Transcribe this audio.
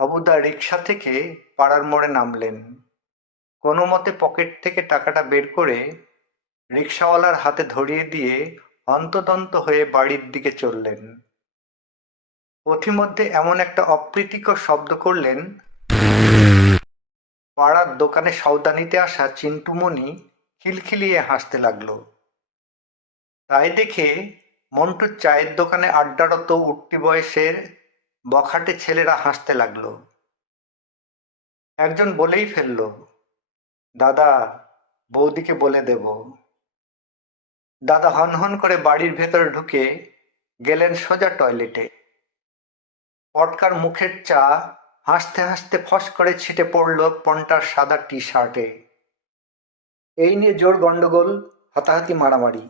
হাবুদা রিকশা থেকে পাড়ার মোড়ে নামলেন। কোনো মতে পকেট থেকে টাকাটা বের করে রিকশাওয়ালার হাতে ধরিয়ে দিয়ে হন্তদন্ত হয়ে বাড়ির দিকে চললেন। পথিমধ্যে এমন একটা অপ্রীতিকর শব্দ করলেন, পাড়ার দোকানে সওদা নিতে আসা চিন্টুমণি খিলখিলিয়ে হাসতে লাগলো। তাই দেখে মন্টুর চায়ের দোকানে আড্ডারত উঠতি বয়সের বখাটে ছেলেরা হাসতে লাগলো। একজন বলেই ফেলল, দাদা, বৌদিকে বলে দেব। দাদা হনহন করে বাড়ির ভেতরে ঢুকে গেলেন সোজা টয়লেটে। পটকার মুখের চা হাসতে হাসতে ফস করে ছিটে পড়ল পন্টার সাদা টি শার্টে। এই নিয়ে জোর গন্ডগোল, হাতাহাতি, মারামারি।